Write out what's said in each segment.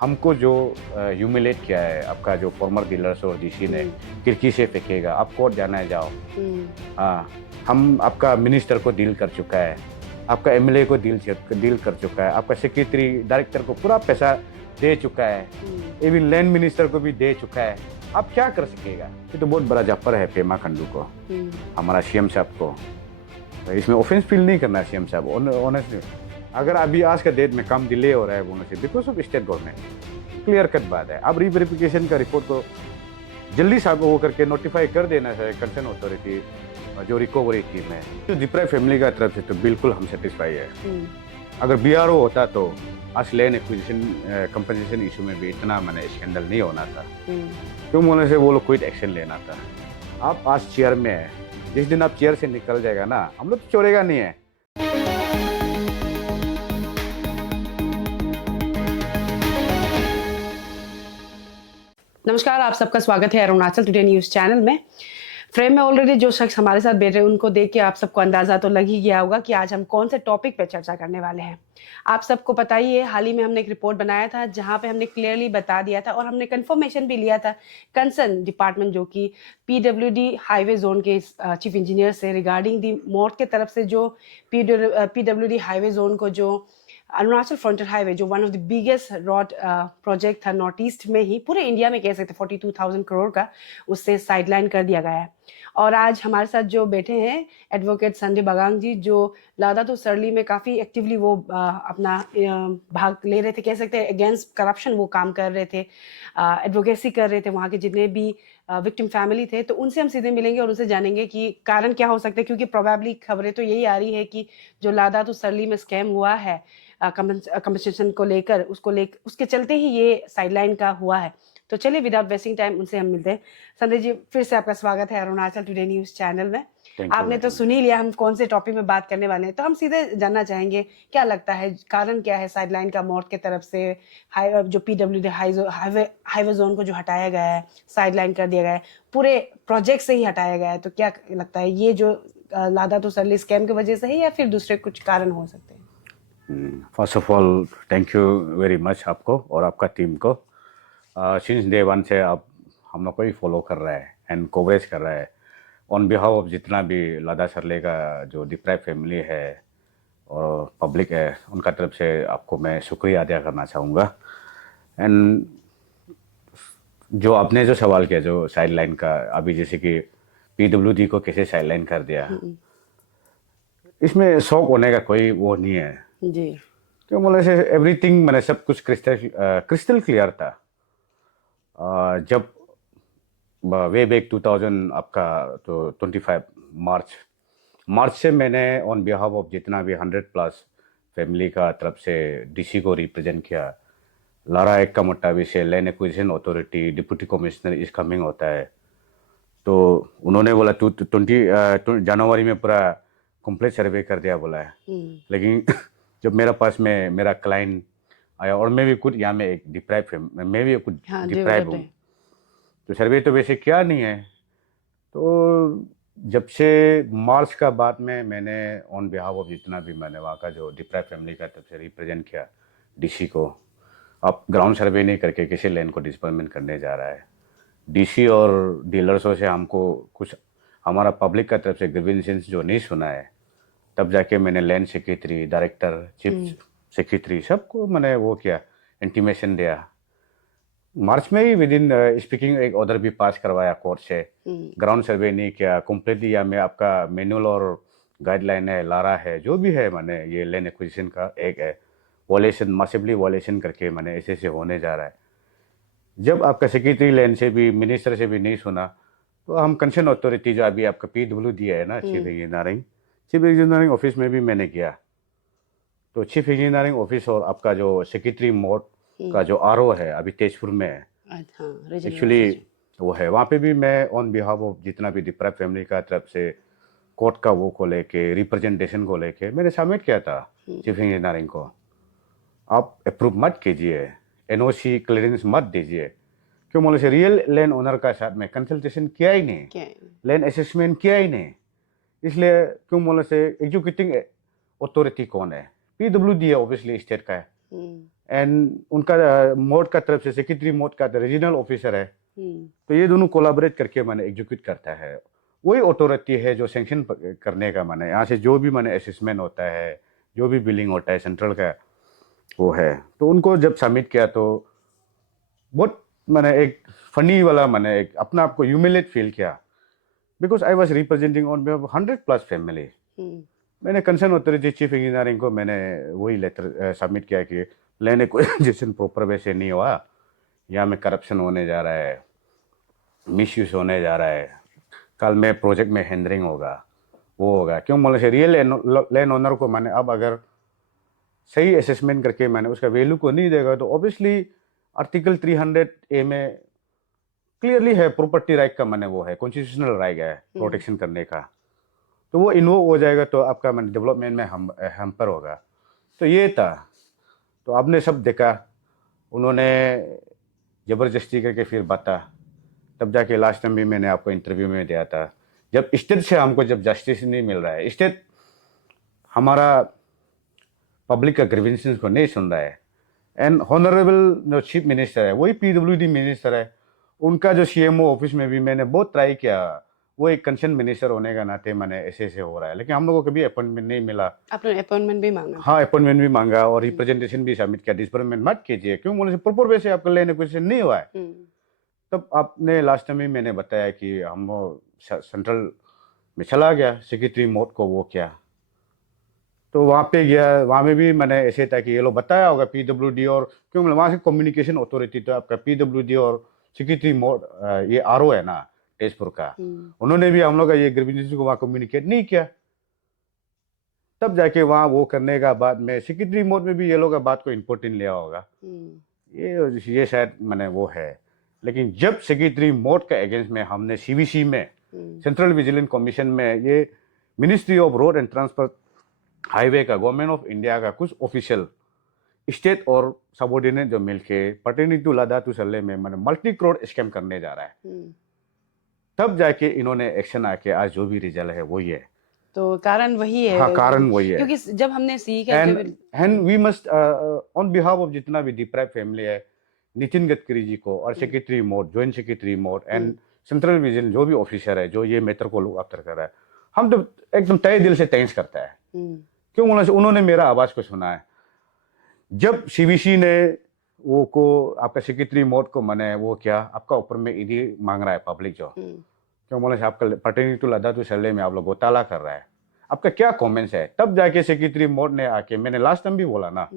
हमको जो ह्यूमिलेट किया है आपका जो फॉर्मर डीलर्स और डीसी ने खिड़की से फेंकेगा, आप कोर्ट जाना है जाओ। हाँ, हम आपका मिनिस्टर को डील कर चुका है, आपका एमएलए को डील कर चुका है, आपका सेक्रेटरी डायरेक्टर को पूरा पैसा दे चुका है, इवन लैंड मिनिस्टर को भी दे चुका है। आप क्या कर सकेगा? ये तो बहुत बड़ा जफर है पेमा खंडू को, हमारा सीएम साहब को। तो इसमें ऑफेंस फील नहीं करना सीएम साहब, ऑनेस्टली। अगर अभी आज का डेट में काम डिले हो रहा है बोलने से because of state government, clear cut बात है। अब रीवेरिफिकेशन का रिपोर्ट को जल्दी साहब वो करके नोटिफाई कर देना चाहिए कंसर्न अथॉरिटी जो रिकवरी टीम है। तो डिप्राइव फैमिली का तरफ से तो बिल्कुल हम सेटिस्फाई है। अगर बीआरओ होता तो आज लैंड एक्विजिशन कंपनसेशन इशू में भी इतना मैंने स्कैंडल नहीं होना था। क्यों बोलने से वो लोग कोई एक्शन लेना था। आप आज चेयर में है, जिस दिन आप चेयर से निकल जाएगा ना, हम लोग तो छोड़ेगा नहीं है। नमस्कार, आप सबका स्वागत है अरुणाचल टुडे न्यूज चैनल में। फ्रेम में ऑलरेडी जो शख्स हमारे साथ बैठे हैं उनको देख के आप सबको अंदाजा तो लग ही गया होगा कि आज हम कौन से टॉपिक पे चर्चा करने वाले हैं। आप सबको पता ही है, हाल ही में हमने एक रिपोर्ट बनाया था जहां पे हमने क्लियरली बता दिया था और हमने कंफर्मेशन भी लिया था कंसर्न डिपार्टमेंट जो कि पीडब्ल्यूडी हाईवे जोन के चीफ इंजीनियर से रिगार्डिंग दी मॉर्ट के तरफ से जो पीडब्ल्यूडी हाईवे जोन को जो अरुणाचल फ्रंटियर हाईवे जो one of the biggest road project था नॉर्थ ईस्ट में ही, पूरे इंडिया में कह सकते 42,000 करोड़ का, उससे साइडलाइन कर दिया गया है। और आज हमारे साथ जो बैठे हैं एडवोकेट संजय बगांग जी, जो लादा तो सरली में काफ़ी एक्टिवली वो अपना भाग ले रहे थे, कह सकते हैं अगेंस्ट करप्शन वो काम कर रहे थे, एडवोकेसी कर रहे थे वहाँ के जितने भी विक्टिम फैमिली थे। तो उनसे हम सीधे मिलेंगे और उनसे जानेंगे कि कारण क्या हो सकता है, क्योंकि प्रोबेबली खबरें तो यही आ रही है कि जो लादा तो सरली में स्कैम हुआ है कंपनसेशन को लेकर, उसके चलते ही ये साइडलाइन का हुआ है। तो चलिए विदाउट वेस्टिंग टाइम उनसे हम मिलते हैं। संजय जी, फिर से आपका स्वागत है अरुणाचल टुडे न्यूज चैनल में। आपने तो सुन ही लिया हम कौन से टॉपिक में बात करने वाले हैं, तो हम सीधे जानना चाहेंगे क्या लगता है कारण क्या है साइडलाइन का मॉर्ट के तरफ से जो पीडब्ल्यूडी हाईवे जोन को जो हटाया गया है, साइडलाइन कर दिया गया है, पूरे प्रोजेक्ट से ही हटाया गया है। तो क्या लगता है ये जो लादा तो सरली स्कैम की वजह से है या फिर दूसरे कुछ कारण हो सकते हैं? First of all thank you very much आपको और आपका टीम को। सिंस डे वन से आप हम लोग को ही फॉलो कर रहा है एंड कवरेज कर रहा है ऑन बिहाफ ऑफ जितना भी लादा सरले का जो डिप्राइव फैमिली है और पब्लिक है, उनका तरफ से आपको मैं शुक्रिया अदा करना चाहूँगा। एंड जो आपने जो सवाल किया जो साइडलाइन का, अभी जैसे कि पीडब्ल्यूडी को कैसे साइडलाइन कर दिया, इसमें शौक होने का कोई वो नहीं है जी। क्यों बोले से एवरीथिंग मैंने सब कुछ क्रिस्टल क्लियर था। जब वे बैक 2000 आपका तो 25 मार्च से मैंने ऑन बिहाफ ऑफ जितना भी 100+ फैमिली का तरफ से डीसी को रिप्रेजेंट किया। लारा एक का मुताबिक से land acquisition authority deputy commissioner इस कमिंग होता है, तो उन्होंने बोला 20 जनवरी में पूरा कंप्लीट सर्वे कर दिया बोला है। लेकिन जब मेरा पास में मेरा क्लाइंट आया और मैं भी कुछ यहाँ में एक डिप्राइव हूँ, तो सर्वे तो वैसे क्या नहीं है। तो जब से मार्च का बाद में मैंने ऑन बिहाफ ऑफ जितना भी मैंने वहाँ का जो डिप्राइव फैमिली का तरफ से रिप्रेजेंट किया डीसी को, अब ग्राउंड सर्वे नहीं करके किसी लैंड को डिस्बर्समेंट करने जा रहा है। डीसी और डीलर्सों से हमको कुछ हमारा पब्लिक का तरफ से ग्रीवेंसेस जो नहीं सुना है, तब जाके मैंने land secretary, director, chief secretary सबको मैंने वो किया, इंटीमेशन दिया। मार्च में ही विद इन स्पीकिंग एक ऑर्डर भी पास करवाया कोर्ट से। ग्राउंड सर्वे नहीं किया कंप्लीटली, या में आपका मैनुअल और गाइडलाइन है, लारा है, जो भी है, मैंने ये लैंड एक्विजिशन का एक है वॉलेशन, मसिवली वॉलेशन करके मैंने ऐसे होने जा रहा है। जब आपका सेक्रेटरी लैंड से भी, मिनिस्टर से भी नहीं सुना, तो हम कंसर्न अथॉरिटी जो अभी आपका पीडब्ल्यूडी है ना, चीफ इंजीनियरिंग ऑफिस में भी मैंने किया। तो चीफ इंजीनियरिंग ऑफिस और आपका जो सेक्रेटरी मोड का जो आरओ है अभी तेजपुर में है, एक्चुअली वो है, वहाँ पे भी मैं ऑन बिहाफ ऑफ जितना भी डिप्राइव फैमिली का तरफ से कोर्ट का वो को लेके, रिप्रेजेंटेशन को लेके मैंने सबमिट किया था चीफ इंजीनियरिंग को। आप अप्रूव मत कीजिए, एनओसी क्लियरेंस मत दीजिए। क्यों बोले से रियल लैंड ओनर का साथ में कंसल्टेशन किया ही नहीं, लैंड असेसमेंट किया ही नहीं। इसलिए क्यों बोले से एग्जीक्यूटिंग अथॉरिटी कौन है? पीडब्ल्यूडी है, ऑब्वियसली स्टेट का है। एंड उनका मोड का तरफ से सेक्रेटरी मोड का रीजनल ऑफिसर है, हम्म, तो ये दोनों कोलाबरेट करके मैंने एग्जीक्यूट करता है। वही अथॉरिटी है जो सैंक्शन करने का मैंने यहाँ से जो भी मैंने असेसमेंट होता है, जो भी बिलिंग होता है सेंट्रल का वो है। तो उनको जब सबमिट किया तो बहुत मैंने एक फनी वाला मैंने एक अपना आप को ह्यूमिलेट फील किया, because I was representing on 100+ family. Hmm, मैंने कंसर्न अथॉरिटी चीफ इंजीनियरिंग को मैंने वही लेटर सबमिट किया कि लेने को जिसन प्रॉपर वे से नहीं हुआ, यहाँ में करप्शन होने जा रहा है, मिसयूज होने जा रहा है, कल में प्रोजेक्ट में हैंडरिंग होगा, वो होगा। क्यों बोले से रियल लैंड ओनर को मैंने अब अगर सही असेसमेंट करके मैंने उसका वैल्यू को नहीं देगा तो ऑब्वियसली आर्टिकल 300A में क्लियरली है प्रॉपर्टी राइट का मैंने वो है कॉन्स्टिट्यूशनल राइट है प्रोटेक्शन करने का, तो वो इन्वोव हो जाएगा तो आपका मैंने डेवलपमेंट में हैम्पर होगा। तो ये था, तो आपने सब देखा, उन्होंने ज़बरदस्ती करके फिर बाता, तब जाके लास्ट टाइम भी मैंने आपको इंटरव्यू में दिया था, जब स्टेट से हमको जब जस्टिस नहीं मिल रहा है, स्टेट हमारा पब्लिक का ग्रीवेंसेस को नहीं सुन रहा है, एंड हॉनरेबल जो चीफ मिनिस्टर है वही पीडब्ल्यूडी मिनिस्टर है, उनका जो सीएमओ ऑफिस में भी मैंने बहुत ट्राई किया, वो एक कंसर्न मिनिस्टर होने का नाते मैंने ऐसे ऐसे हो रहा है, लेकिन हम लोगों को कभी अपॉइंटमेंट नहीं मिला। आपने अपॉइंटमेंट भी मांगा? हाँ, अपॉइंटमेंट भी मांगा और रिप्रेजेंटेशन भी सबमिट किया, डिसबर्समेंट मत कीजिए, क्यों बोले प्रॉपर वे से आपका लेने क्वेश्चन नहीं हुआ है। तब आपने लास्ट टाइम ही मैंने बताया कि हम सेंट्रल में चला गया, सेक्रेटरी मोड को वो किया, तो वहाँ पे गया, वहाँ में भी मैंने ऐसे था कि ये लोग बताया होगा पीडब्ल्यूडी, और क्यों बोले वहाँ से कम्युनिकेशन अथॉरिटी तो आपका पीडब्ल्यूडी और सेक्रेटरी मोड ये आरओ है ना तेजपुर का, उन्होंने भी हम लोग का ये ग्रीवेंसेस को वहाँ कम्युनिकेट नहीं किया। तब जाके वहाँ वो करने का बाद में सेक्रेटरी मोड में भी ये लोग का बात को इम्पोर्टेंट लिया होगा, ये शायद मैंने वो है। लेकिन जब सेक्रेटरी मोड का अगेंस्ट में हमने सीवीसी में सेंट्रल विजिलेंस कमीशन में ये ministry of road and transport highway का गवर्नमेंट ऑफ इंडिया का कुछ ऑफिशियल स्टेट और सबऑर्डिनेट जो मिलके पर्टेनिंग टू लद्दाख टू सल्ले में मैंने मल्टी करोड़ स्कैम करने जा रहा है, तब जाके इन्होंने एक्शन आके आज जो भी रिजल्ट है वही है। तो कारण वही है। हाँ, कारण वही है, क्योंकि जब हमने सी का and we must on behalf of जितना भी डिप्राइव फैमिली है, नितिन गडकरी जी को और secretary mode, joint secretary mode and central vision जो भी ऑफिसर है जो ये मैटर को लुक आफ्टर कर रहा है, हम तो एकदम तय दिल से थैंक्स करता है। क्यों बोला से उन्होंने मेरा आवाज को सुना है। जब सीवीसी ने वो को आपका सेक्रेटरी मोड को मैंने वो किया, आपका ऊपर में ईडी मांग रहा है पब्लिक जो, क्यों बोले से आपका पर्टेनिंग टू लद्दाख टू सल्ले में आप लोग घोटाला कर रहा है, आपका क्या कमेंट्स है। तब जाके सेक्रेटरी मोड ने आके, मैंने लास्ट टाइम भी बोला ना,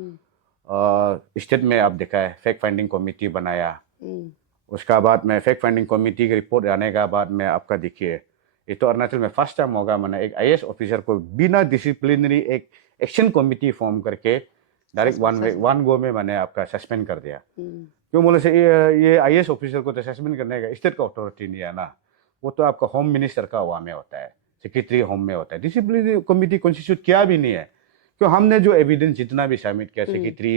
स्टेट में आप देखा है फैक्ट फाइंडिंग कमेटी बनाया, उसका बाद में फैक्ट फाइंडिंग कमेटी की रिपोर्ट आने का बाद में आपका देखिए, ये तो अरुणाचल में फर्स्ट टाइम होगा मैंने एक आईएएस ऑफिसर को बिना डिसिप्लिनरी एक एक्शन कमेटी फॉर्म करके डायरेक्ट वन गो में मैंने आपका सस्पेंड कर दिया। क्यों बोले से ये आईएएस ऑफिसर को तो सस्पेंड करने का स्टेट का अथॉरिटी नहीं है ना, वो तो आपका होम मिनिस्टर का वहाँ में होता है, सेक्रेटरी होम में होता है, डिसिप्लिनरी कमेटी कॉन्स्टिट्यूट किया भी नहीं है। क्यों हमने जो एविडेंस जितना भी सबमिट किया सेक्रेटरी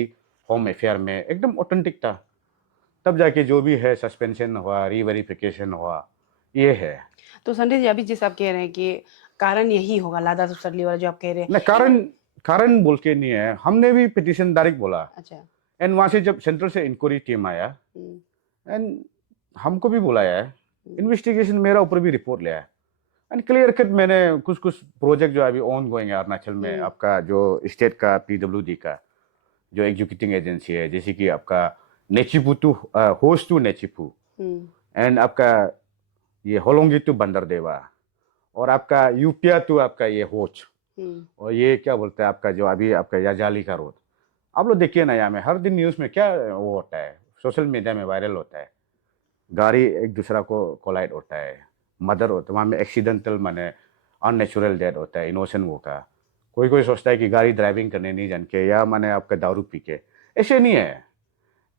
होम अफेयर में एकदम ऑथेंटिक था, तब जाके जो भी है सस्पेंशन हुआ, रीवेरिफिकेशन हुआ, ये है। तो संजय जी, अभी जैसे आप कह रहे हैं कि कारण यही होगा लद्दाख टू सल्ले वाला जो आप कह रहे हैं, ना कारण बोल के नहीं है, हमने भी पिटीशन डायरेक्ट बोला। अच्छा। एंड वहाँ से जब सेंट्रल से इंक्वायरी टीम आया एंड हमको भी बुलाया है, इन्वेस्टिगेशन मेरा ऊपर भी रिपोर्ट लिया है, एंड क्लियर कट मैंने कुछ प्रोजेक्ट जो अभी ऑन गोइंग है अरुणाचल में, आपका जो स्टेट का पीडब्ल्यूडी का जो एग्जीक्यूटिंग एजेंसी है, जैसे कि आपका नेचिपू टू होस्ट टू नेचिपू एंड आपका ये होलोंगी टू बंदरदेवा और आपका यूपिया टू आपका ये होच, और ये क्या बोलते हैं आपका जो अभी आपका याजाली का रोड, आप लोग देखिए ना, यहाँ में हर दिन न्यूज़ में क्या वो होता है, सोशल मीडिया में वायरल होता है, गाड़ी एक दूसरा को कोलाइड होता है, मर्डर होता है, वहाँ में एक्सीडेंटल माने अननेचुरल डेथ होता है, इनोसेंट वो का। कोई सोचता है कि गाड़ी ड्राइविंग करने नहीं जान के या माने आपका दारू पी के, ऐसे नहीं है।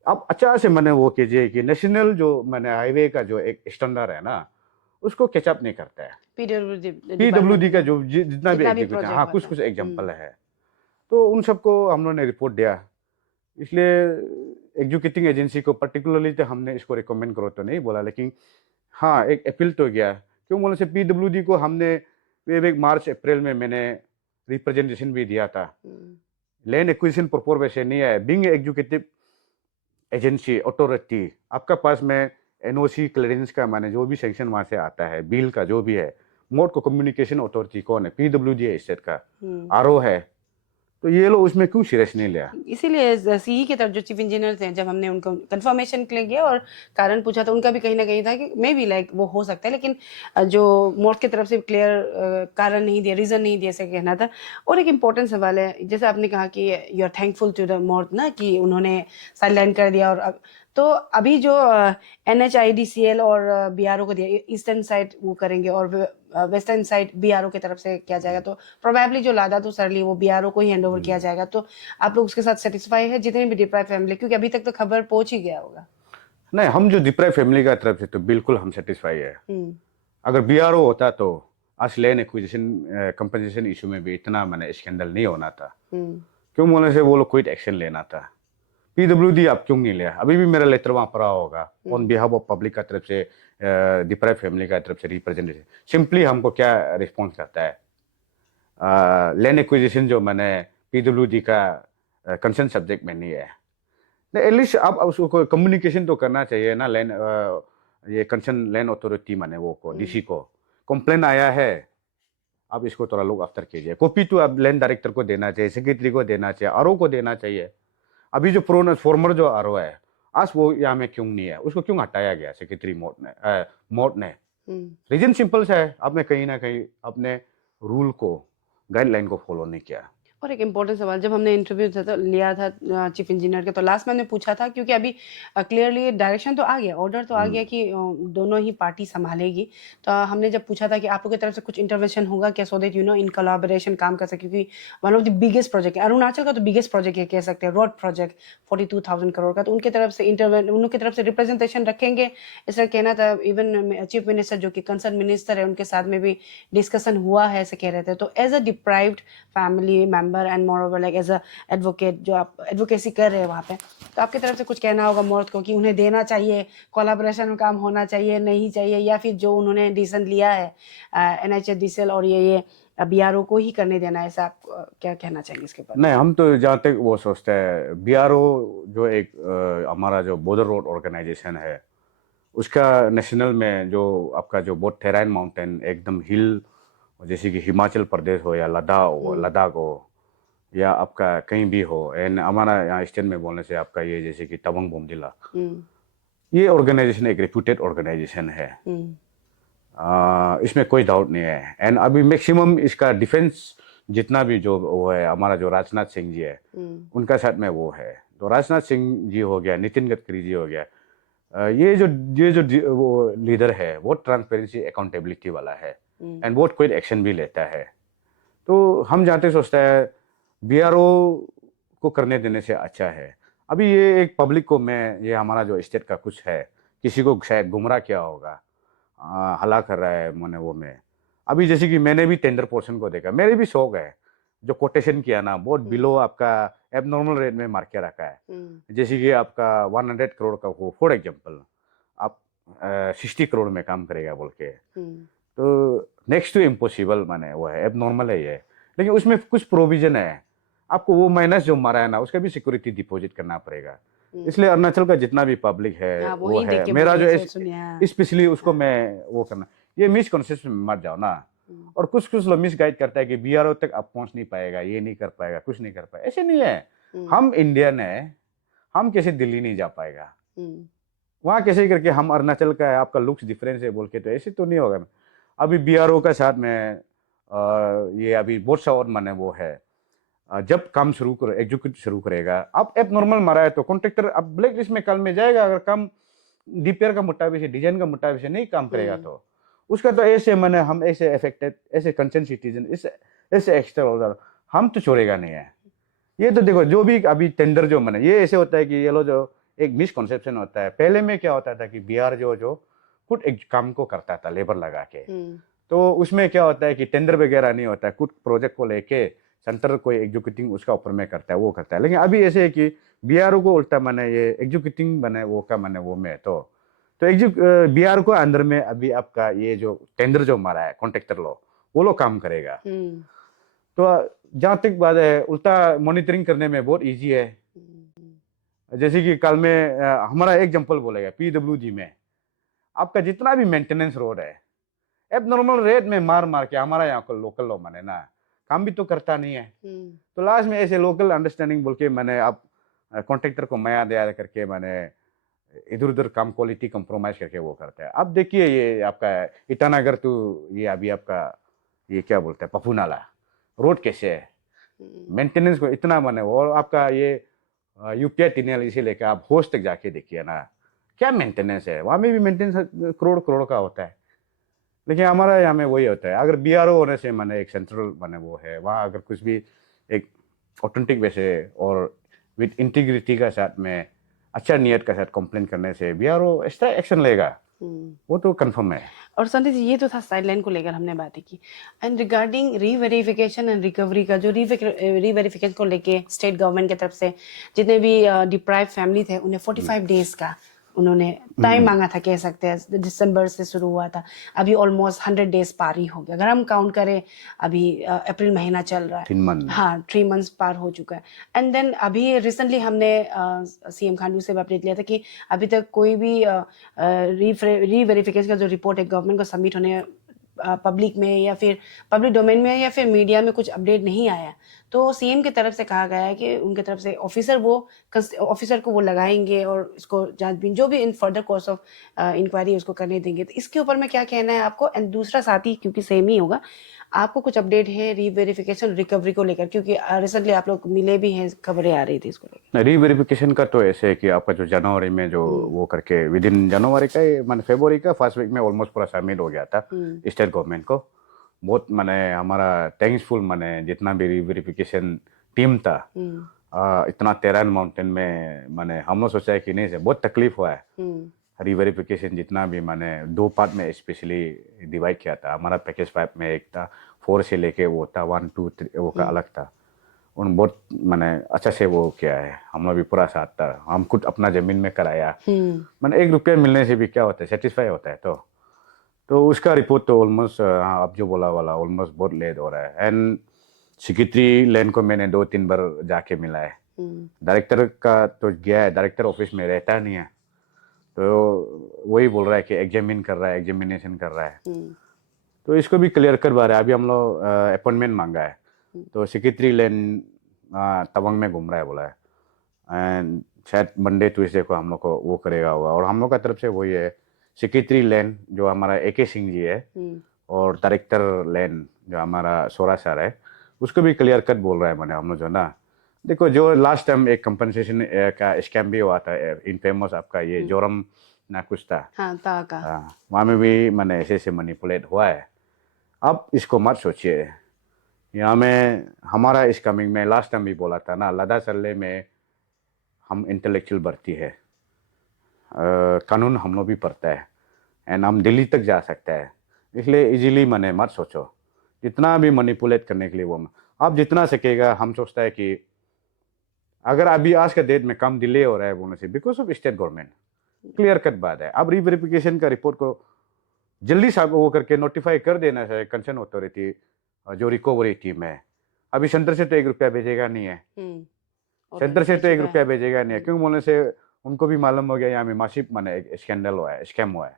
आप अच्छा से मैंने वो कीजिए कि नेशनल जो मैंने हाईवे का जो एक स्टैंडर्ड है ना, उसको कैचअप नहीं करता है पीडब्ल्यूडी का जो जितना भी एग्जीक्यूटिव, हाँ कुछ एग्जाम्पल है, तो उन सबको हम लोगों ने रिपोर्ट दिया। इसलिए एग्जीक्यूटिंग एजेंसी को पर्टिकुलरली तो हमने इसको रिकमेंड करो तो नहीं बोला, लेकिन हाँ एक अपील तो गया। क्यों बोले से पीडब्ल्यूडी को हमने वे मार्च अप्रैल में मैंने रिप्रेजेंटेशन भी दिया था, लैंड एक्विजिशन प्रॉपर वैसे नहीं है। बीइंग एग्जीक्यूटिव एजेंसी अथॉरिटी, आपका पास में एनओसी क्लियरेंस का माने जो भी सेंक्शन वहां से आता है, बिल का जो भी है, मोड को कम्युनिकेशन अथॉरिटी कौन है? पीडब्ल्यूडी है स्टेट का, आरओ है। तो ये लोग उसमें क्यों सीरियस नहीं लिया? इसीलिए सीई की तरफ जो चीफ इंजीनियर थे, जब हमने उनको कंफर्मेशन के लिए गया और कारण पूछा तो उनका भी कहीं ना कहीं था कि मे बी लाइक वो हो सकता है, लेकिन जो मोर्ट की तरफ से क्लियर कारण नहीं दिया, रीजन नहीं दिया, ऐसे कहना था। और एक इम्पोर्टेंट सवाल है, जैसे आपने कहा कि you are thankful to the मोर्ट ना, कि उन्होंने साइडलाइन कर दिया। और तो अभी जो NHIDCL और BRO को दिया, ईस्टर्न साइड वो करेंगे और वेस्टर्न साइड BRO की तरफ से किया जाएगा, तो प्रोबेबली जो लादा तो सरली वो BRO को ही हैंड ओवर किया जाएगा। तो आप लोग उसके साथ सेटिस्फाई है, जितने भी डिप्राइव फैमिली, क्योंकि अभी तक तो खबर पहुंच ही गया होगा। नहीं, हम जो डिप्राइव फैमिली का तरफ से तो बिल्कुल हम सेटिस्फाई है। अगर बीआरओ होता तो आज लैंड एक्विजिशन कंपनसेशन इशू में भी इतना मैंने स्कैंडल नहीं होना था। क्यों बोलने से वो लोग कोई एक्शन लेना था। पीडब्ल्यूडी आप क्यों नहीं लिया? अभी भी मेरा लेटर वहां पड़ा होगा ऑन बिहाफ ऑफ पब्लिक का तरफ से, डिप्राइव फैमिली का तरफ से रिप्रेजेंटेशन। सिंपली हमको क्या रिस्पॉन्स करता है, लैंड एक्विजिशन जो मैंने पीडब्ल्यूडी का कंसर्न सब्जेक्ट में नहीं है। एटलीस्ट आप उसको कम्युनिकेशन तो करना चाहिए ना। लैंड ये कंसर्न लैंड अथॉरिटी माने वो को डीसी को कंप्लेन आया है, अब इसको थोड़ा लोग आफ्टर कीजिए। कॉपी तो अब लैंड डायरेक्टर को देना चाहिए, सेक्रेटरी को देना चाहिए, आरओ को देना चाहिए। अभी जो फॉर्मर जो आरओ है आज वो यहाँ में क्यों नहीं है? उसको क्यों हटाया गया सेक्रेटरी मोर्ट ने? रीजन सिंपल सा है, आपने कहीं ना कहीं अपने रूल को, गाइडलाइन को फॉलो नहीं किया। और एक इम्पोर्टेंट सवाल, जब हमने इंटरव्यू लिया था चीफ इंजीनियर के, तो लास्ट में हमने पूछा था, क्योंकि अभी क्लियरली डायरेक्शन तो आ गया, ऑर्डर तो आ गया कि दोनों ही पार्टी संभालेगी। तो हमने जब पूछा था कि आप लोग की तरफ से कुछ इंटरवेंशन होगा क्या, सो दैट इन कोलैबोरेशन काम कर सके, क्योंकि one of the biggest project है अरुणाचल का, तो बिगेस्ट प्रोजेक्ट है कह सकते हैं, रोड प्रोजेक्ट 42,000 करोड़ का। तो उनकी तरफ से उनकी तरफ से रिप्रेजेंटेशन रखेंगे, ऐसा कहना था। इवन चीफ मिनिस्टर जो कि कंसर्न मिनिस्टर है, उनके साथ में भी डिस्कशन हुआ है, ऐसे कह रहे थे। तो as a deprived family member and moreover like as a advocate, जो आप एडवोकेसी कर रहे हैं वहाँ पे, तो आपकी तरफ से कुछ कहना होगा मोर्ट को कि उन्हें देना चाहिए, कोलैबोरेशन में काम होना चाहिए, नहीं चाहिए, या फिर जो उन्होंने डिसीजन लिया है NHDCL और ये BRO को ही करने देना है, ऐसा आप क्या कहना चाहेंगे इसके ऊपर? नहीं, हम तो जहाँ तक वो सोचते हैं, बीआरओ जो एक हमारा जो बॉर्डर रोड ऑर्गेनाइजेशन है, उसका नेशनल में जो आपका जो बहुत टेराइन माउंटेन एकदम हिल, जैसे कि हिमाचल प्रदेश हो या लद्दाख हो या आपका कहीं भी हो, एंड हमारा यहाँ स्टेट में बोलने से आपका ये जैसे कि तवांग बोमडिला, ये ऑर्गेनाइजेशन एक रेप्यूटेड ऑर्गेनाइजेशन है। इसमें कोई डाउट नहीं है। एंड अभी मैक्सिमम इसका डिफेंस जितना भी जो वो है, हमारा जो राजनाथ सिंह जी है उनका साथ में वो है। तो राजनाथ सिंह जी हो गया, नितिन गडकरी जी हो गया, ये जो वो लीडर है वो ट्रांसपेरेंसी अकाउंटेबिलिटी वाला है एंड बहुत कोई एक्शन भी लेता है। तो हम जाते सोचता है बीआरओ को करने देने से अच्छा है। अभी ये एक पब्लिक को ये हमारा जो स्टेट का कुछ है, किसी को शायद गुमराह किया होगा, हला कर रहा है मैंने वो में। अभी जैसे कि मैंने भी टेंडर पोर्शन को देखा, मेरे भी शौक है, जो कोटेशन किया ना बहुत बिलो आपका एबनॉर्मल रेट में मार के रखा है। जैसे कि आपका 100 करोड़ का हो, फॉर एग्जाम्पल आप 60 करोड़ में काम करेगा बोल के, तो नेक्स्ट टू इम्पॉसिबल माने वो है, एबनॉर्मल है ये। लेकिन उसमें कुछ प्रोविजन है, आपको वो माइनस जो मारा है ना उसका भी सिक्योरिटी डिपॉजिट करना पड़ेगा। इसलिए अरुणाचल का जितना भी पब्लिक है वो है, मेरा जो स्पेशली उसको मैं वो करना, ये मिसकंसेप्शन में मत जाओ ना। और कुछ लोग मिस गाइड करता है कि बीआरओ तक आप पहुंच नहीं पाएगा, ये नहीं कर पाएगा, कुछ नहीं कर पाएगा। ऐसे नहीं है। हम इंडियन है, हम कैसे दिल्ली नहीं जा पाएगा, वहां कैसे करके हम अरुणाचल का है, आपका लुक्स डिफरेंस है बोल के, तो ऐसे तो नहीं होगा। अभी बीआरओ का साथ में ये अभी बहुत सा और माने वो है, जब काम एग्जीक्यूट शुरू करेगा, अब एप नॉर्मल मारा है तो कॉन्ट्रैक्टर अब ब्लैक लिस्ट में कल में जाएगा। अगर काम डीपीआर का मुताबिक से, डिजाइन का मुताबिक से नहीं काम करेगा तो उसका तो ऐसे मैंने हम ऐसे अफेक्टेड, ऐसे कंसर्न सिटीजन, ऐसे एक्स्ट्रा ऑर्डर हम तो छोड़ेगा नहीं है। ये तो देखो जो भी अभी टेंडर जो मैंने, ये ऐसे होता है कि ये लो जो एक मिसकॉन्सेप्शन होता है। पहले में क्या होता था कि बिहार जो खुद एक काम को करता था लेबर लगा के, तो उसमें क्या होता है कि टेंडर वगैरह नहीं होता है, कुछ प्रोजेक्ट को लेके सेंटर कोई एग्जीक्यूटिंग उसका ऊपर में करता है, वो करता है। लेकिन अभी ऐसे है कि बीआरओ को उल्टा मैंने ये एग्जीक्यूटिंग बने वो का मैंने वो में तो बीआरओ को अंदर में अभी आपका ये जो टेंडर जो मारा है कॉन्ट्रैक्टर लो, वो लोग काम करेगा। तो जहाँ तक बात है उल्टा मॉनिटरिंग करने में बहुत इजी है। जैसे कि कल में हमारा एग्जांपल बोलेगा पीडब्ल्यूजी में आपका जितना भी मेंटेनेंस रोड है अब नॉर्मल रेट में मार मार के हमारा यहाँ को लोकल लोग माने ना काम भी तो करता नहीं है। तो लास्ट में ऐसे लोकल अंडरस्टैंडिंग बोल के मैंने अब कॉन्ट्रैक्टर को माया दया करके मैंने इधर उधर काम क्वालिटी कंप्रोमाइज करके वो करते हैं। अब देखिए ये आपका ईटानगर टू ये अभी आपका ये क्या बोलते हैं पप्पू नाला रोड कैसे है मेंटेनेंस को इतना माने और आपका ये यूपीआई टनल इसे लेकर आप होस्ट तक जाके देखिए ना क्या मेंटेनेंस है वहाँ में भी मेंटेनेंस करोड़ करोड़ का होता है। लेकिन हमारा यहाँ में वही होता है अगर बीआरओ होने से माने एक सेंट्रल माने वो है वहाँ अगर कुछ भी एक ऑथेंटिक वैसे और विद इंटीग्रिटी का साथ में अच्छा नियत का साथ कंप्लेन करने से बीआरओ एक्स्ट्रा एक्शन लेगा वो तो कंफर्म है। और संदीप जी ये तो था साइडलाइन को लेकर हमने बातें की and regarding reverification and recovery का जो रीवेरिफिकेशन को लेके स्टेट गवर्नमेंट की तरफ से जितने भी डिप्राइव फैमिली थे उन्हें 45 डेज का उन्होंने टाइम मांगा था कह सकते हैं दिसंबर से शुरू हुआ था अभी ऑलमोस्ट 100 डेज पार ही हो गया अगर हम काउंट करें अभी अप्रैल महीना चल रहा है 3 मंथ हाँ 3 मंथ्स पार हो चुका है एंड देन अभी रिसेंटली हमने सीएम खांडू से अपडेट लिया था कि अभी तक कोई भी रीवेरिफिकेशन का जो रिपोर्ट है गवर्नमेंट को सबमिट होने पब्लिक में या फिर पब्लिक डोमेन में या फिर मीडिया में कुछ अपडेट नहीं आया। तो सीएम की तरफ से कहा गया है कि उनकी तरफ से ऑफिसर को वो लगाएंगे और इसको जांचबीन जो भी in further course of inquiry उसको करने देंगे। तो इसके ऊपर में क्या कहना है आपको एंड दूसरा साथ ही क्योंकि सेम ही होगा आपको कुछ अपडेट है रीवेरिफिकेशन रिकवरी को लेकर क्योंकि रिसेंटली आप लोग मिले भी हैं खबरें आ रही थी इसको लेकर। रीवेरिफिकेशन का तो ऐसे है कि आपका जो जनवरी में जो वो करके विद इन जनवरी का मान फरवरी का फर्स्ट वीक में ऑलमोस्ट पूरा सबमिट हो गया था स्टेट गवर्नमेंट को। बहुत माने हमारा थैंक्सफुल माने जितना भी रीवेरिफिकेशन टीम था इतना तेरन माउंटेन में माने हम लोग सोचा है कि नहीं से बहुत तकलीफ हुआ है रीवेरिफिकेशन जितना भी माने 2 पार्ट में स्पेशली डिवाइड किया था। हमारा पैकेज 5 में एक था 4 से लेके वो था 1 2 3 वो का अलग था उन बहुत माने अच्छा से वो किया है हम लोग भी पूरा साथ था हम खुद अपना जमीन में कराया माने 1 रुपया मिलने से भी क्या होता है सेटिस्फाई होता है। तो उसका रिपोर्ट तो ऑलमोस्ट आप जो बोला वाला ऑलमोस्ट बहुत लेट हो रहा है एंड सेक्रेटरी लैंड को मैंने 2-3 बार जाके मिला है। डायरेक्टर का तो गया है डायरेक्टर ऑफिस में रहता नहीं है तो वही बोल रहा है कि एग्जामिन कर रहा है एग्जामिनेशन कर रहा है तो इसको भी क्लियर करवा रहा है। अभी हम लोग अपॉइंटमेंट मांगा है तो सेक्रेटरी लैंड तवांग में घूम रहा है बोला है एंड शायद मंडे ट्यूसडे को हम लोग को वो करेगा होगा और हम लोग का तरफ से वही है सेक्रेटरी लैंड जो हमारा AK सिंह जी है और डायरेक्टर लैंड जो हमारा सोरा सर है उसको भी क्लियर कट बोल रहा है मैंने हम लोग जो ना देखो जो लास्ट टाइम एक कंपनसेशन का स्कैम भी हुआ था इनफेमस आपका ये जोरम ना कुछ था वहाँ में भी मैंने ऐसे मैनिपुलेट हुआ है। अब इसको मत सोचिए यहाँ में हमारा इस कमिंग में लास्ट टाइम भी बोला था ना लदा सल्ले में हम इंटेलेक्चुअल बढ़ती है कानून हम लोग भी पढ़ता है एंड हम दिल्ली तक जा सकते हैं इसलिए इजीली मैंने मत सोचो जितना भी मैनिपुलेट करने के लिए वो आप जितना सकेगा। हम सोचता है कि अगर अभी आज का डेट में कम डिले हो रहा है बोलने से because of state government clear cut बात है। अब रीवेरिफिकेशन का रिपोर्ट को जल्दी से वो करके नोटिफाई कर देना चाहिए कंसर्न अथॉरिटी जो रिकवरी टीम है। अभी सेंटर से तो 1 रुपया भेजेगा नहीं है सेंटर से तो 1 रुपया भेजेगा नहीं है क्यों बोलने से उनको भी मालूम हो गया यहाँ में मासिक माने एक स्कैंडल हुआ है स्कैम हुआ है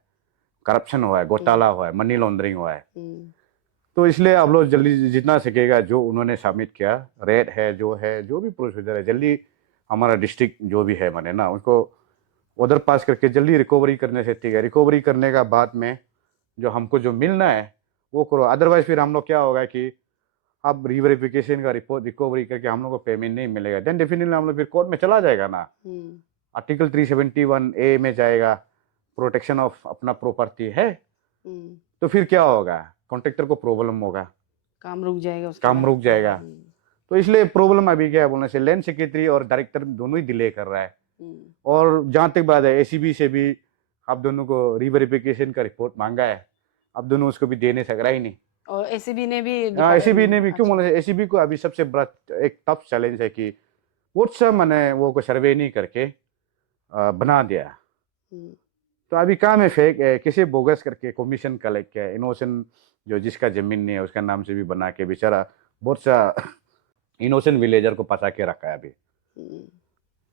करप्शन हुआ है घोटाला हुआ है मनी लॉन्ड्रिंग हुआ है। तो इसलिए आप लोग जल्दी जितना सकेगा जो उन्होंने सबमिट किया रेट है जो भी प्रोसीजर है जल्दी हमारा डिस्ट्रिक्ट जो भी है माने ना उनको उधर पास करके जल्दी रिकवरी करने से ठीक है। रिकवरी करने का बाद में जो हमको जो मिलना है वो करो अदरवाइज फिर हम लोग क्या होगा कि अब रीवेरिफिकेशन का रिपोर्ट रिकवरी करके हम लोग को पेमेंट नहीं मिलेगा देन डेफिनेटली हम लोग फिर कोर्ट में चला जाएगा ना आर्टिकल 371A में जाएगा प्रोटेक्शन ऑफ अपना प्रॉपर्टी है तो फिर क्या होगा कॉन्ट्रैक्टर को प्रॉब्लम होगा काम रुक जाएगा तो इसलिए प्रॉब्लम अभी क्या है बोलने से लैंड सेक्रेटरी और डायरेक्टर दोनों ही डिले कर रहा है और जहाँ तक बात है ACB से भी आप दोनों को रीवेरिफिकेशन का रिपोर्ट मांगा है अब दोनों उसको भी देने सक रहा ही नहीं और ACB ने भी क्यों बोले ACB को अभी सबसे बड़ा एक टफ चैलेंज है कि वो सब मैंने वो को सर्वे नहीं करके बना दिया तो अभी काम है फेक किसी बोगस करके कमीशन कलेक्ट किया इनोसेंट जो जिसका जमीन नहीं है उसका नाम से भी बना के बेचारा बहुत सा इनोसेंट विलेजर को फंसा के रखा है अभी। हम्म,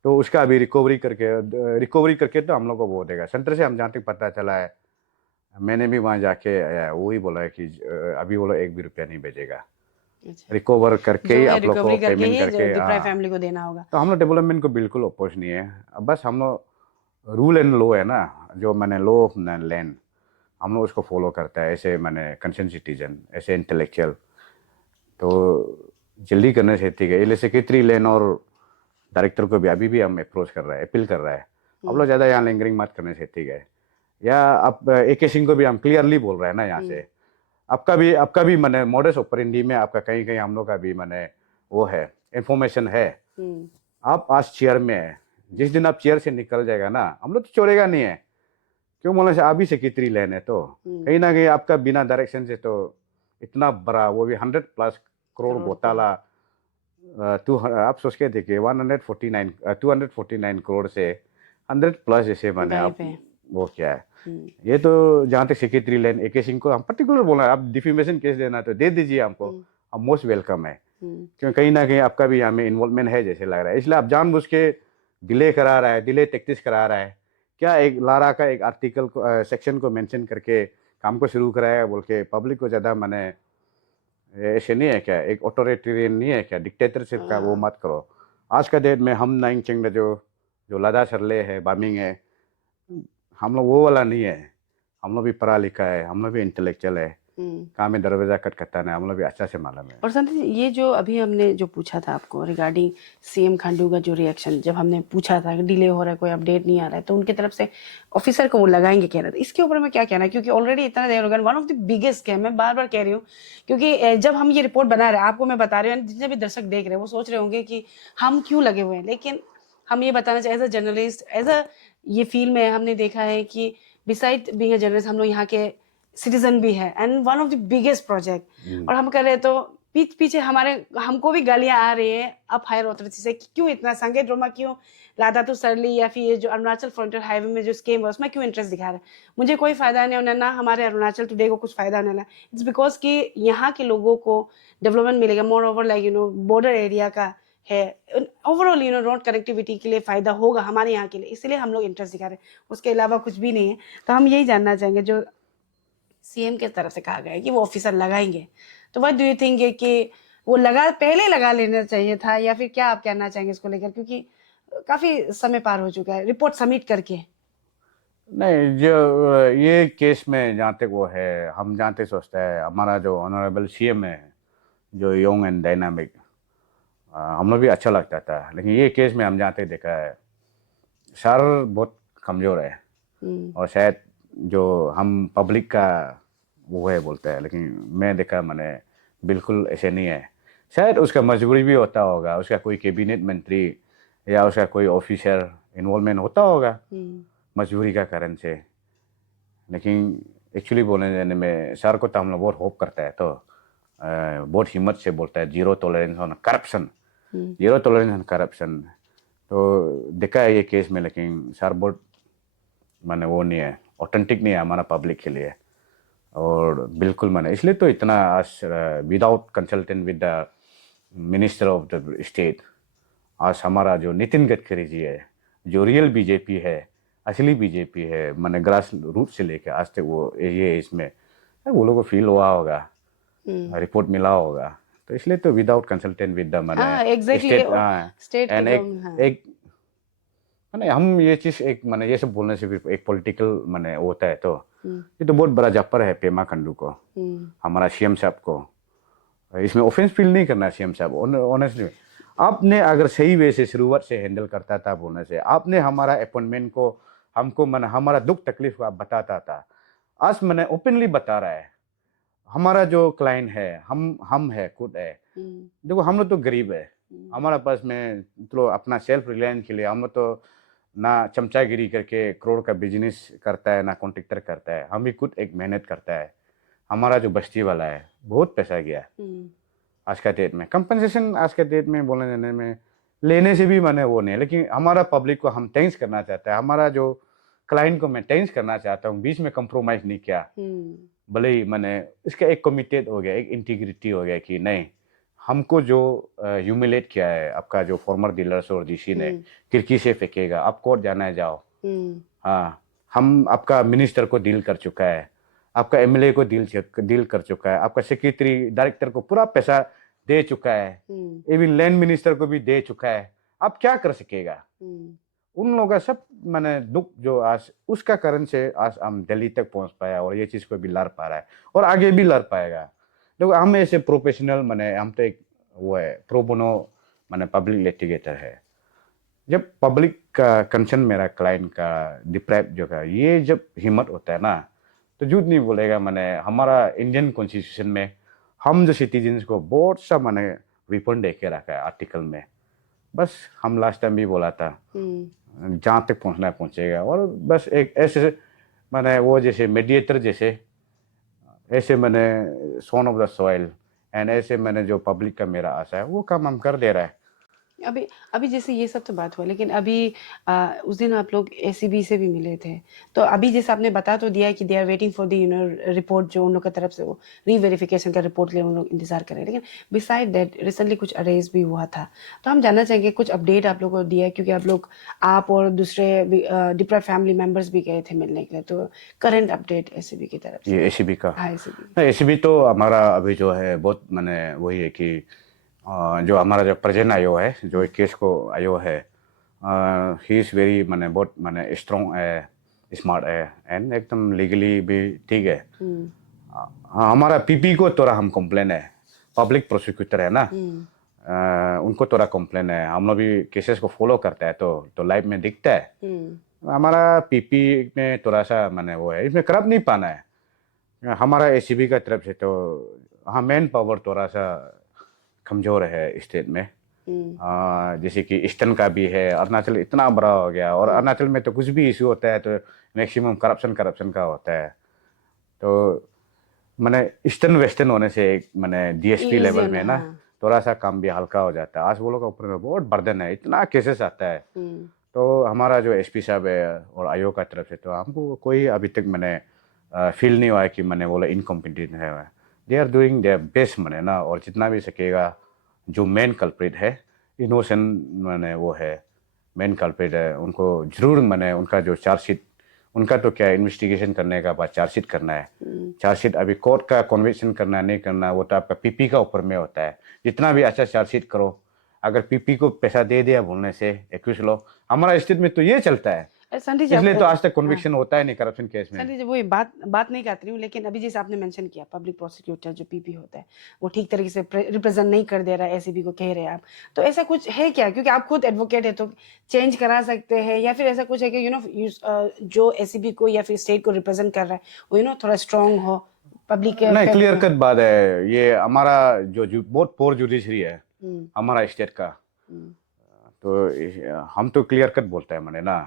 तो उसका अभी रिकवरी करके तो हम लोग को वो देगा सेंटर से। हम जहाँ तक पता चला है, मैंने भी वहाँ जाके वो ही बोला है कि अभी वो लोग एक भी रुपया नहीं भेजेगा, अच्छा, रिकवर करके जो ही है आप लोग को रिकवरी करके पेमेंट ही जो करके। डिप्राइव हाँ, फैमिली को देना होगा। तो हम लोग डेवलपमेंट को बिल्कुल अपोज नहीं है। अब बस हम लोग रूल एंड लॉ है ना, जो मैंने लॉ ऑफ लैंड, हम लोग उसको फॉलो करता है ऐसे मैंने कंसर्न सिटीजन, ऐसे इंटेलेक्चुअल। तो जल्दी करने से ठीक है। ये सेक्रेटरी लेन और डायरेक्टर को भी अभी भी हम अप्रोच कर रहे हैं, अपील कर रहा है, आप लोग ज़्यादा यहाँ लिंगरिंग मत करने से ठीक है। या अब AK सिंह को भी हम क्लियरली बोल रहे हैं ना यहाँ से, आपका भी मैंने मॉडस ऑपरेंडी में आपका कहीं कहीं हम लोग का भी मैंने वो है, इंफॉर्मेशन है। हम्म, आप आज चेयर में है, जिस दिन आप चेयर से निकल जाएगा ना, हम लोग तो छोड़ेगा नहीं है। क्यों बोलने से आप ही सेक्रेटरी लेन है, तो कहीं ना कहीं आपका बिना डायरेक्शन से तो इतना बड़ा वो भी 100+ करोड़ करोड़ घोटाला, आप सोच के देखिए 149 249 करोड़ से 100+ जैसे मैंने गायब आप है। वो क्या है। हम्म, ये तो जहाँ तक सेक्रेटरी लेन AK सिंह को हम पर्टिकुलर बोल रहे हैं, आप डिफेमेशन केस देना तो दे दीजिए हमको, हम्म, हम मोस्ट वेलकम है। हम्म, क्योंकि कहीं ना कहीं आपका भी हमें इन्वॉल्वमेंट है जैसे लग रहा है, इसलिए आप जानबूझ के डिले करा रहा है, डिले टैक्टिस करा रहा है। क्या एक लारा का एक आर्टिकल को सेक्शन को मेंशन करके काम को शुरू कराया बोल के पब्लिक को ज़्यादा मैंने, ऐसे नहीं है क्या, एक ऑटोरिटेरियन नहीं है क्या, डिक्टेटरशिप का वो हाँ, मत करो। आज का डेट में हम नाइंग चिंग जो जो लदा सरले है, बामिंग है, हम लोग वो वाला नहीं है। हम लोग भी पढ़ा लिखा है, हम लोग भी इंटेलेक्चुअल है, हम्म। काम में दरवाजा खटखटाना है, हम लोग भी अच्छा से मालूम है। और संत जी, ये जो अभी हमने जो पूछा था आपको रिगार्डिंग सीएम खांडू का जो रिएक्शन, जब हमने पूछा था कि डिले हो रहा है, कोई अपडेट नहीं आ रहा है, तो उनकी तरफ से ऑफिसर को वो लगाएंगे कह रहे थे, इसके ऊपर में क्या कहना है? क्योंकि ऑलरेडी इतना देर हो गया, one of the biggest scam, मैं बार बार कह रही हूँ, क्योंकि जब हम ये रिपोर्ट बना रहे हैं, आपको मैं बता रही हूँ, जितने भी दर्शक देख रहे हैं वो सोच रहे होंगे कि हम क्यों लगे हुए हैं, लेकिन हम ये बताना चाहिए as a journalist, as a ये फील्ड में हमने देखा है कि बिसाइड बीइंग अ जर्नलिस्ट हम लोग यहाँ के सिटीजन भी है, and one of the biggest project, और हम कर रहे हैं, तो पीछे हमारे हमको भी गालियां आ रही है अब हायर अथॉरिटी से कि क्यों इतना संगे ड्रामा, क्यों लादा तो सरली या फिर ये जो अरुणाचल फ्रंटियर हाईवे में जो स्कीम है उसमें क्यों इंटरेस्ट दिखा रहे हैं। मुझे कोई फायदा नहीं होना, ना हमारे अरुणाचल टुडे को कुछ फायदा होने वाला। इट्स बिकॉज कि यहाँ के लोगों को डेवलपमेंट मिलेगा, more over like border area का है, ओवरऑल रोड कनेक्टिविटी के लिए फायदा होगा हमारे यहाँ के लिए, इसलिए हम लोग इंटरेस्ट दिखा रहे हैं, उसके अलावा कुछ भी नहीं है। तो हम यही जानना चाहेंगे, जो सीएम की तरफ से कहा गया है कि वो ऑफिसर लगाएंगे, तो व्हाट डू यू थिंक है कि वो पहले लगा लेना चाहिए था, या फिर क्या आप कहना चाहेंगे इसको लेकर, क्योंकि काफी समय पार हो चुका है रिपोर्ट सबमिट करके। नहीं, जो ये केस में जहाँ तक वो है, हम जहाँ तक सोचते हैं हमारा जो ऑनरेबल CM है, जो यंग एंड डायनामिक, हम लोग भी अच्छा लगता था। लेकिन ये केस में हम जहाँ तक देखा है, सर बहुत कमज़ोर है। और शायद जो हम पब्लिक का वो है बोलते हैं, लेकिन मैं देखा मैंने बिल्कुल ऐसे नहीं है। शायद उसका मजबूरी भी होता होगा, उसका कोई कैबिनेट मंत्री या उसका कोई ऑफिसर इन्वॉल्वमेंट होता होगा मजबूरी का कारण से। लेकिन एक्चुअली बोलने जाने में सर को तो हम लोग बहुत होप करता है, तो बहुत हिम्मत से बोलता है zero tolerance on corruption, zero tolerance on corruption. तो देखा है ये केस में, लेकिन सर बहुत माने वो नहीं है, ऑथेंटिक नहीं है हमारा पब्लिक के लिए। और बिल्कुल मैंने इसलिए तो इतना आज without consultant with the minister of the state, आज हमारा जो नितिन गडकरी जी है, जो रियल बीजेपी है, असली बीजेपी है, मैंने ग्रास रूट से लेके आज तक वो ये इसमें वो लोगों को फील हुआ होगा, रिपोर्ट मिला होगा। तो इसलिए तो विदाउट कंसल्टेंट विद द हाँ मैंने एग्जैक्टली, स्टेट स्टेट के एंड गवर्नमेंट, हाँ। एक मैंने हम ये चीज़ एक मैंने ये सब बोलने से भी एक पॉलिटिकल मैंने होता है, तो ये तो बहुत बड़ा जप्पर है पेमा खंडू को, हमारा CM साहब को। इसमें ऑफेंस फील नहीं करना CM साहब, ऑनेस्टली आपने अगर सही वे से शुरुआत से हैंडल करता था बोलने से, आपने हमारा अपॉइंटमेंट को हमको मैंने हमारा दुख तकलीफ को आप बताता था। आज मैंने ओपनली बता रहा है, हमारा जो क्लाइंट है, हम है खुद है। देखो हम लोग तो गरीब है, हमारा पास में तो अपना सेल्फ रिलायंस के लिए हम लोग तो ना चमचागिरी करके करोड़ का बिजनेस करता है, ना कॉन्ट्रैक्टर करता है, हम भी खुद एक मेहनत करता है। हमारा जो बस्ती वाला है बहुत पैसा गया आज का डेट में, कंपनसेशन आज के डेट में बोलने जाने में लेने से भी मैंने वो नहीं है। लेकिन हमारा पब्लिक को हम थैंक्स करना चाहता है, हमारा जो क्लाइंट को मैं थैंक्स करना चाहता हूँ, बीच में कंप्रोमाइज नहीं किया। भले ही मैंने इसका एक कमिटेड हो गया, एक इंटीग्रिटी हो गया कि नहीं, हमको जो ह्यूमिलेट किया है आपका जो फॉर्मर डीलर्स और डीसी ने, खिड़की से फेंकेगा, आप कोर्ट जाना है जाओ। हाँ, हम आपका मिनिस्टर को डील कर चुका है, आपका एमएलए को डील कर चुका है, आपका सेक्रेटरी डायरेक्टर को पूरा पैसा दे चुका है, इवन लैंड मिनिस्टर को भी दे चुका है। आप क्या कर सकेगा? उन लोगों का सब मैंने दुख जो आज उसका कारण से आज हम दिल्ली तक पहुंच पाया और ये चीज को भी लड़ पा रहा है और आगे भी लड़ पाएगा। देखो हम ऐसे प्रोफेशनल मैंने हम तो एक वो है प्रो बोनो मैंने पब्लिक लिटिगेटर है। जब पब्लिक का कंसर्न मेरा क्लाइंट का डिप्राइव जो का ये जब हिम्मत होता है ना तो झूठ नहीं बोलेगा। मैंने हमारा इंडियन कॉन्स्टिट्यूशन में हम जो सिटीजन्स को बहुत सा मैंने विपन दे के रखा है आर्टिकल में। बस हम लास्ट टाइम भी बोला था जहाँ तक पहुँचना है पहुँचेगा और बस एक ऐसे मैंने वो जैसे मीडिएटर जैसे ऐसे मैंने सोन ऑफ द सॉइल एंड ऐसे मैंने जो पब्लिक का मेरा आशा है वो काम हम कर दे रहा है। अभी अभी जैसे ये सब तो बात हुआ, लेकिन अभी उस दिन आप लोग एसीबी से भी मिले थे, तो अभी जैसे आपने बता तो दिया है कि they are waiting for the report जो उन लोग की तरफ से वो रीवेरिफिकेशन का रिपोर्ट ले उन लोग इंतजार कर रहे हैं। लेकिन बिसाइड दैट रिसेंटली कुछ अरेस्ट भी हुआ था, तो हम जानना चाहेंगे कुछ अपडेट आप लोगों को दिया है, क्योंकि आप और दूसरे डिप्राइव फैमिली मेम्बर्स भी गए थे मिलने के लिए, तो करंट अपडेट एसीबी की तरफ से। ये एसीबी का हाँ, एसीबी एसीबी तो हमारा अभी जो है बहुत मैंने वही है कि जो हमारा जो प्रेजेंट आयो है जो केस को आयो है ही इज़ वेरी मैंने बहुत मैंने स्ट्रॉन्ग है, स्मार्ट है एंड एकदम लीगली भी ठीक है। हाँ, हमारा पीपी को थोड़ा हम कंप्लेन है, पब्लिक प्रोसिक्यूटर है ना, उनको थोड़ा कंप्लेन है। हम लोग भी केसेस को फॉलो करता है तो लाइव में दिखता है। हमारा पीपी में थोड़ा सा मैंने वो है, इसमें करप्ट नहीं पाना है हमारा एसीबी का तरफ से। तो हाँ, मैन पावर थोड़ा सा कमजोर है स्टेट में। जैसे कि ईस्टर्न का भी है, अरुणाचल इतना बड़ा हो गया और अरुणाचल में तो कुछ भी इशू होता है तो मैक्सिमम करप्शन का होता है। तो मैंने ईस्टर्न वेस्टर्न होने से मैंने डीएसपी लेवल में ना थोड़ा सा काम भी हल्का हो जाता है। आज वो लोग का ऊपर में बहुत बर्डन है, इतना केसेस आता है। तो हमारा जो एसपी साहब है और आयोग का तरफ से तो हमको कोई अभी तक मैंने फील नहीं हुआ है कि मैंने बोला इनकॉम्पिटेंट है। They are doing their best मैंने ना, और जितना भी सकेगा जो मेन कल्प्रिट है इनोसेंट मैंने वो है मेन कल्प्रिट है, उनको जरूर मैंने उनका जो चार्जशीट उनका तो क्या इन्वेस्टिगेशन करने का बाद चार्जशीट करना है। चार्जशीट अभी कोर्ट का कन्विक्शन करना नहीं करना वो तो आपका पीपी का ऊपर में होता है। जितना भी अच्छा चार्जशीट करो, अगर पीपी को पैसा दे दिया बोलने से एक्यूज लो, हमारा स्टेट में तो ये चलता है, इसलिए तो आज तक कन्विक्शन होता है नहीं करप्शन केस में। संदीप जी, वही बात नहीं करती हूँ, लेकिन अभी जैसे आपने मेंशन किया पब्लिक प्रोसिक्यूटर जो पीपी होता है वो ठीक तरीके से रिप्रेजेंट नहीं कर दे रहा है एसीबी को, कह रहे हैं आप, तो ऐसा कुछ है क्या? क्योंकि आप खुद एडवोकेट है तो चेंज करा सकते हैं, या फिर ऐसा कुछ है कि जो एसीबी को या फिर स्टेट को रिप्रेजेंट कर रहा है वो थोड़ा स्ट्रांग हो पब्लिक के? नहीं, क्लियर कट बात है। ये हमारा जो बहुत पोर जुडिशरी है हमारा स्टेट का, तो हम तो क्लियर कट बोलते हैं मैंने ना।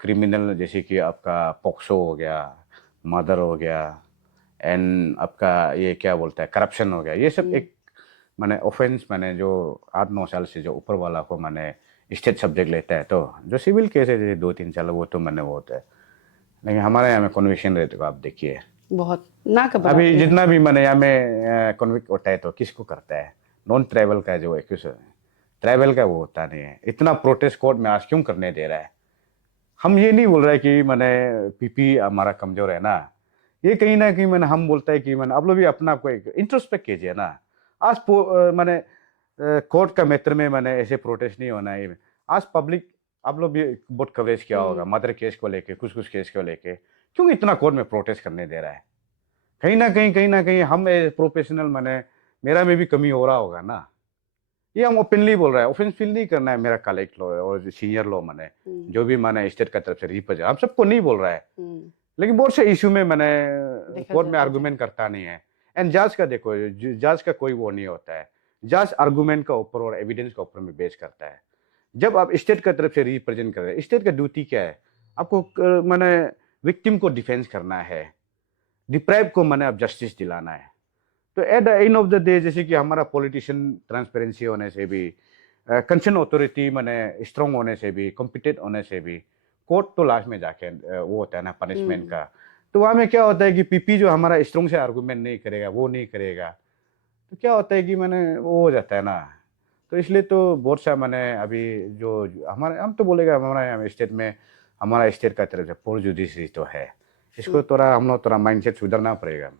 क्रिमिनल जैसे कि आपका पॉक्सो हो गया, मर्डर हो गया एंड आपका ये क्या बोलता है करप्शन हो गया, ये सब एक मैंने ऑफेंस मैंने जो 8-9 साल से जो ऊपर वाला को मैंने स्टेट सब्जेक्ट लेता है। तो जो सिविल केस है जैसे 2-3 साल वो तो मैंने वो होता है, लेकिन हमारे यहाँ में कन्विक्शन रेट को आप देखिए बहुत ना कब अभी जितना भी मैंने यहाँ में कन्विक्ट होता है तो किसको करता है? नॉन ट्राइबल का जो एक्यूज है, ट्राइबल का वो होता नहीं है। इतना प्रोटेस्ट कोर्ट में आज क्यों करने दे रहा है? हम ये नहीं बोल रहे कि मैंने पीपी हमारा कमजोर है ना, ये कहीं ना कहीं मैंने हम बोलता है कि मैंने आप लोग भी अपना आपको एक इंट्रोस्पेक्ट कीजिए ना। आज मैंने कोर्ट का मैटर में मैंने ऐसे प्रोटेस्ट नहीं होना है। आज पब्लिक आप लोग भी बहुत कवरेज किया होगा मदर केस को लेके, कुछ केस को लेके, क्यों इतना कोर्ट में प्रोटेस्ट करने दे रहा है? कहीं ना कहीं हम प्रोफेशनल मैंने मेरा में भी कमी हो रहा होगा ना। ये हम ओपनली बोल रहे हैं, ऑफेंस फील नहीं करना है। मेरा कलेक्ट लो और सीनियर लो मैंने जो भी मैंने स्टेट का तरफ से रिप्रेजेंट हम सबको नहीं बोल रहा है, लेकिन बहुत से इशू में मैंने कोर्ट में आर्गुमेंट करता नहीं है। एंड जज का देखो, जज का कोई वो नहीं होता है, जज आर्गुमेंट का ऊपर और एविडेंस का ऊपर में बेस करता है। जब आप स्टेट का तरफ से रिप्रेजेंट कर रहे हैं, स्टेट का ड्यूटी क्या है? आपको मैंने विक्टिम को डिफेंस करना है, डिप्राइव को मैंने अब जस्टिस दिलाना है। तो at the end of the day जैसे कि हमारा पॉलिटिशियन ट्रांसपेरेंसी होने से भी, कंसर्न अथॉरिटी मैंने स्ट्रॉन्ग होने से भी, कॉम्पिटेंट होने से भी, कोर्ट तो लास्ट में जाके वो होता है ना पनिशमेंट का। तो वहाँ में क्या होता है कि पीपी जो हमारा स्ट्रॉन्ग से आर्गूमेंट नहीं करेगा, वो नहीं करेगा, तो क्या होता है कि मैंने वो हो जाता है ना, तो इसलिए तो बहुत सा मैंने अभी जो हमारे हम तो बोलेगा हमारे यहाँ स्टेट में, हमारा स्टेट का तरफ से पोर जुडिशरी तो है, इसको थोड़ा हम लोग थोड़ा माइंडसेट सुधरना पड़ेगा।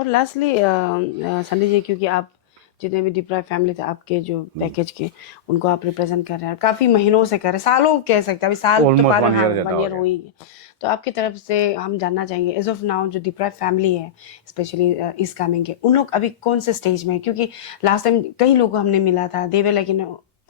और लास्टली संजय जी, क्योंकि आप जितने भी डिप्राइव फैमिली थे आपके जो पैकेज के, उनको आप रिप्रेजेंट कर रहे हैं, काफी महीनों से कर रहे हैं, सालों कह सकते हैं, अभी साल तो Almost पार, 1 year हाँ, ज्यादा 1 हो ईयर गया। हो ही गया। तो आपकी तरफ से हम जानना चाहेंगे, एज ऑफ नाउ जो डिप्राइव फैमिली है, स्पेशली इस कमिंग के, उन लोग अभी कौन से स्टेज में है? क्योंकि लास्ट टाइम कई लोगों को हमने मिला था, देवे, लेकिन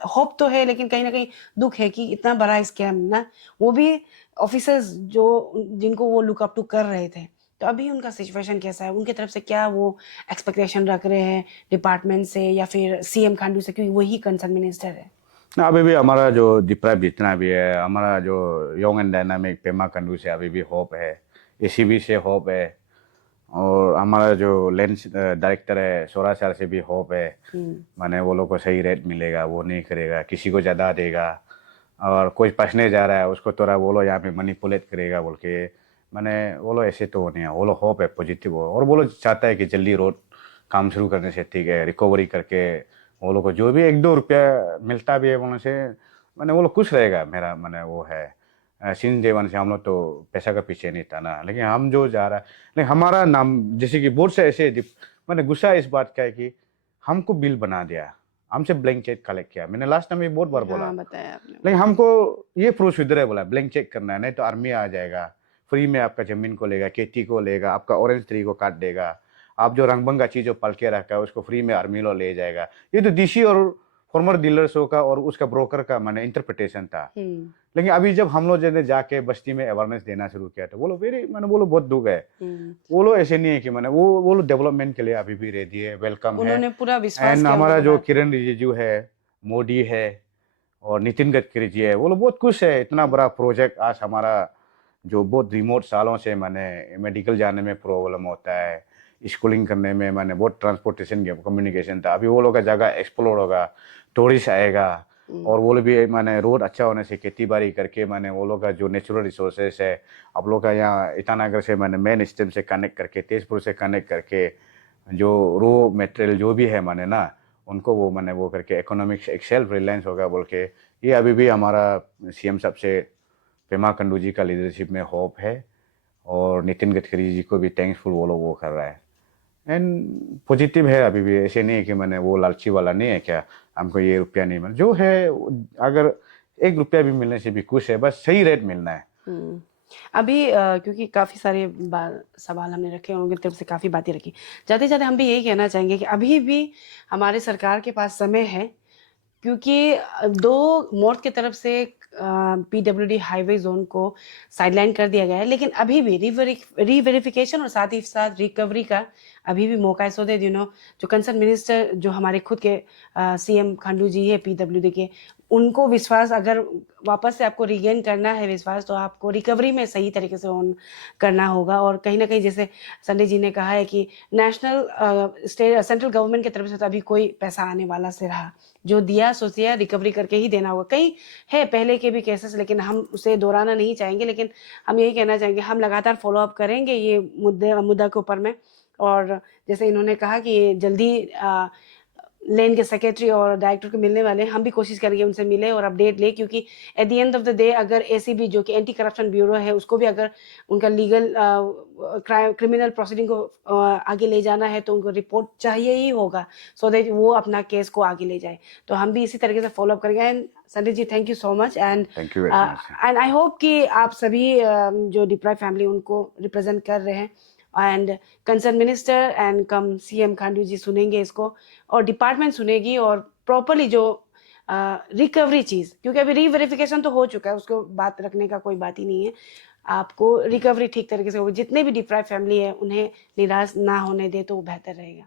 होप तो है, लेकिन कहीं ना कहीं दुख है कि इतना बड़ा स्कैम ना, वो भी ऑफिसर्स जो जिनको वो लुक अप टू कर रहे थे। तो अभी उनका सिचुएशन कैसा है? उनकी तरफ से क्या वो एक्सपेक्टेशन रख रहे हैं डिपार्टमेंट से या फिर सीएम खांडू से, क्योंकि वही कंसर्न मिनिस्टर है? ना, अभी भी हमारा जो डिप्राइव जितना भी है, हमारा जो young and dynamic Pema Kandu से अभी भी होप है, एसीबी से होप है, और हमारा जो लेंस डायरेक्टर है सोरा सर से भी होप है। माने वो लोग को सही रेट मिलेगा, वो नहीं करेगा, किसी को ज़्यादा देगा, और कोई पसने जा रहा है उसको थोड़ा वो लोग यहाँ पे मनीपुलेट करेगा बोल के, माने वो लोग ऐसे तो नहीं है, वो लोग होप है, पॉजिटिव हो, और वो लोग चाहता है कि जल्दी रोड काम शुरू करने से ठीक है, रिकवरी करके वो लोग को जो भी 1-2 रुपया मिलता भी है बोलने से मैंने वो लोग खुश रहेगा। मेरा मैंने वो है सिंस डे वन से हम लोग तो पैसा का पीछे नहीं था ना, लेकिन हम जो जा रहा है, लेकिन हमारा नाम जैसे कि बहुत से ऐसे मैंने गुस्सा इस बात का है कि हमको बिल बना दिया, हमसे ब्लैंक चेक कलेक्ट किया, मैंने लास्ट टाइम ये बहुत बार बोला, हाँ, बताया आपने। लेकिन हमको ये प्रोसीजर है बोला ब्लैंक चेक करना है, नहीं तो आर्मी आ जाएगा, फ्री में आपका जमीन को लेगा, खेती को लेगा, आपका ऑरेंज ट्री को काट देगा, आप जो रंगबंगा चीज जो पल के रखा है उसको फ्री में आर्मी लो ले जाएगा। ये तो डीसी और फॉर्मर डीलर्सों का और उसका ब्रोकर का मैंने इंटरप्रिटेशन था। लेकिन अभी जब हम लोग जैसे जाके बस्ती में अवेयरनेस देना शुरू किया तो वो लोग वेरी मैंने वो लोग बहुत दुख है, वो लोग ऐसे नहीं है कि मैंने वो लोग डेवलपमेंट के लिए अभी भी रेडी है, वेलकम है, उन्होंने पूरा विश्वास एंड किया हमारा उनके जो बाद। किरण रिजिजू है, मोदी है और नितिन गडकरी जी है, वो लोग बहुत खुश है, इतना बड़ा प्रोजेक्ट आज हमारा जो बहुत रिमोट सालों से मैंने मेडिकल जाने में प्रॉब्लम होता है, स्कूलिंग करने में मैंने बहुत ट्रांसपोर्टेशन कम्युनिकेशन था, अभी वो लोग का जगह एक्सप्लोर होगा, टूरिस्ट आएगा, और वो लोग भी मैंने रोड अच्छा होने से खेती बाड़ी करके मैंने वो लोग का जो नेचुरल रिसोर्सेस है आप लोग का यहाँ ईटानगर से मैंने मेन स्टेम से कनेक्ट करके, तेजपुर से कनेक्ट करके जो रो मटेरियल जो भी है मैंने ना उनको वो मैंने वो करके इकोनॉमिक्स एक सेल्फ रिलायंस होगा बोल के, ये अभी भी हमारा सीएम साहब से पेमा कंडू जी का लीडरशिप में होप है, और नितिन गडकरी जी को भी थैंक्सफुल वो लोग वो कर रहा है, एंड पॉजिटिव है अभी भी, ऐसे नहीं है कि मैंने वो लालची वाला नहीं है क्या हमको ये रुपया नहीं मिला, जो है अगर 1 रुपया भी मिलने से भी खुश है, बस सही रेट मिलना है। अभी क्योंकि काफी सारे सवाल हमने रखे और उनकी तरफ से काफी बातें रखी, जाते जाते हम भी यही कहना चाहेंगे कि अभी भी हमारे सरकार के पास समय है, क्योंकि 2 नॉर्थ की तरफ से पीडब्ल्यूडी हाईवे जोन को साइडलाइन कर दिया गया है, लेकिन अभी भी रीवेरिफिकेशन और साथ ही साथ रिकवरी का अभी भी मौका है। सो दैट जो कंसर्न मिनिस्टर जो हमारे खुद के सीएम खांडू जी है पीडब्ल्यूडी के, उनको विश्वास अगर वापस से आपको रिगेन करना है विश्वास, तो आपको रिकवरी में सही तरीके से ऑन करना होगा। और कहीं ना कहीं जैसे संजय जी ने कहा है कि सेंट्रल गवर्नमेंट की तरफ से तो अभी कोई पैसा आने वाला से रहा, जो दिया सोचिए रिकवरी करके ही देना होगा। कई है पहले के भी केसेस, लेकिन हम उसे दोहराना नहीं चाहेंगे, लेकिन हम यही कहना चाहेंगे हम लगातार फॉलोअप करेंगे ये मुद्दा के ऊपर में। और जैसे इन्होंने कहा कि ये जल्दी लेन के सेक्रेटरी और डायरेक्टर को मिलने वाले हैं, हम भी कोशिश करेंगे उनसे मिले और अपडेट ले, क्योंकि at the end of the day अगर एसीबी जो कि एंटी करप्शन ब्यूरो है उसको भी अगर उनका लीगल क्रिमिनल प्रोसीडिंग को आगे ले जाना है तो उनको रिपोर्ट चाहिए ही होगा, सो दैट वो अपना केस को आगे ले जाए। तो हम भी इसी तरीके से फॉलोअप करेंगे। And Sanjay ji, thank you so much, and thank you very much, and I hope कि आप सभी जो डिप्राइव फैमिली उनको रिप्रेजेंट कर रहे हैं, and concern minister and cum CM Khandu ji सुनेंगे इसको, और डिपार्टमेंट सुनेगी, और प्रॉपरली जो रिकवरी चीज़, क्योंकि अभी रीवेरिफिकेशन तो हो चुका है, उसको बात रखने का कोई बात ही नहीं है, आपको रिकवरी ठीक तरीके से होगी। जितने भी डिप्राइव फैमिली है उन्हें निराश ना होने दे तो वो बेहतर रहेगा।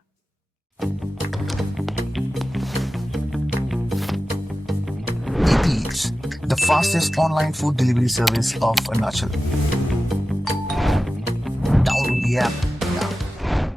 Eats, the fastest online food delivery service of Arunachal. Download the app